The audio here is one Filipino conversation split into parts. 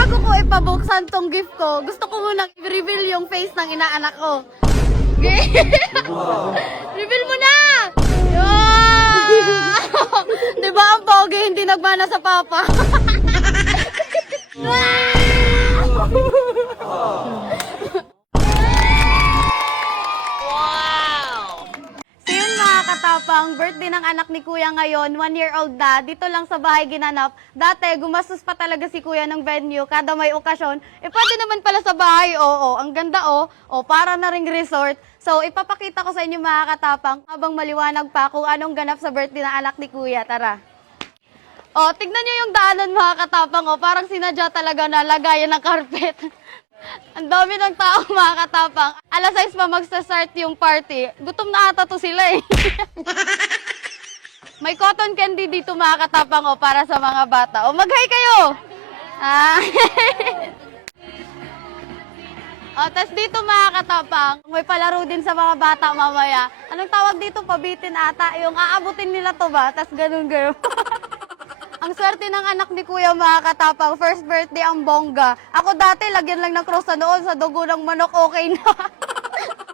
bago ko ipabuksan tong gift ko, gusto ko munang i-reveal yung face ng inaanak ko. Okay? Reveal mo na! Yeah! Di ba ang pogi hindi nagmana sa papa? So yun mga katapang, birthday ng anak ni Kuya ngayon, 1-year-old na, dito lang sa bahay ginanap. Dati, gumastos pa talaga si Kuya ng venue, kada may okasyon. Pwede naman pala sa bahay, oo, ang ganda para na ring resort. So, ipapakita ko sa inyo mga katapang, habang maliwanag pa kung anong ganap sa birthday ng anak ni Kuya, tara. Tignan nyo yung daanan mga katapang, parang sinadya talaga na lagayan ng carpet. Ang dami ng tao mga katapang. Alas 6 pa magsa-start yung party. Gutom na ata to sila eh. May cotton candy dito mga katapang para sa mga bata. Mag-hi kayo! Tas dito mga katapang, may palaro din sa mga bata mamaya. Anong tawag dito? Pabitin ata. Yung aabutin nila to ba? Tas ganun-ganun. Ang swerte ng anak ni Kuya mga katapang, first birthday ang bongga. Ako dati, lagyan lang ng cross sa noon, sa dugo ng manok, okay na.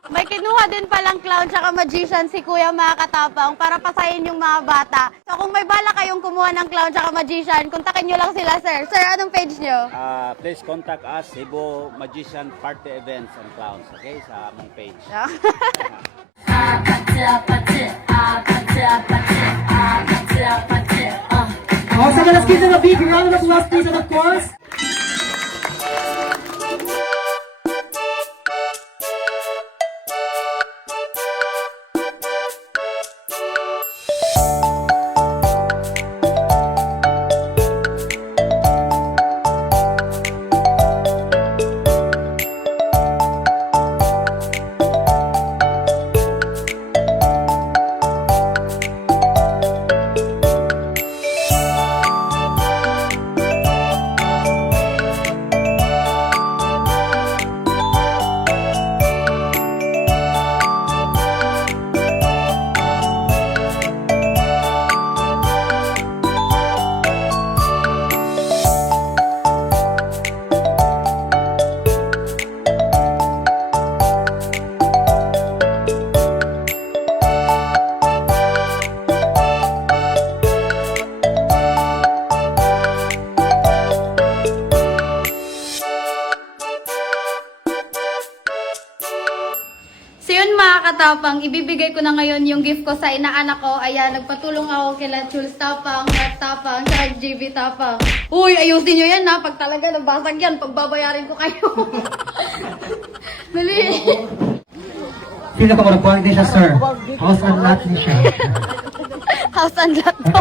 May kinuha din palang clown tsaka magician si Kuya mga katapang para pasayin yung mga bata. So kung may bala kayong kumuha ng clown tsaka magician, kontakin nyo lang sila, sir. Sir, anong page nyo? Please contact us, Cebu Magician Party Events and Clowns, okay? Sa among page. So let's give them a big round of applause, please, and of course. Katapang, ibibigay ko na ngayon yung gift ko sa inaanak ko. Ayan, nagpatulong ako kila Jules Tapang, Matt Tapang, tsaka JV Tapang. Uy, ayusin nyo yan ha. Pag talaga nabasag yan, pagbabayarin ko kayo. Mali. Sino ka marapang din siya, sir? House and lot din siya. House and lot to.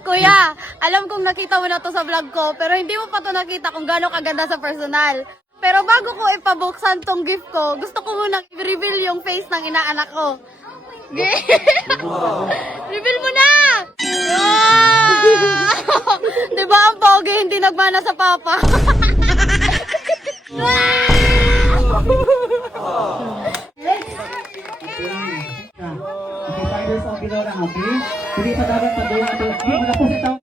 Kuya, alam kong nakita mo na to sa vlog ko, pero hindi mo pa to nakita kung gaano kaganda sa personal. Pero bago ko ipabuksan tong gift ko, gusto ko munang i-reveal yung face ng inaanak ko. Okay? Reveal mo na! Di ba ang pogi hindi nagmana sa papa? Fighters of Gilora Happy. Hindi pa dapat pag-uwi ito. Wala po si Tao.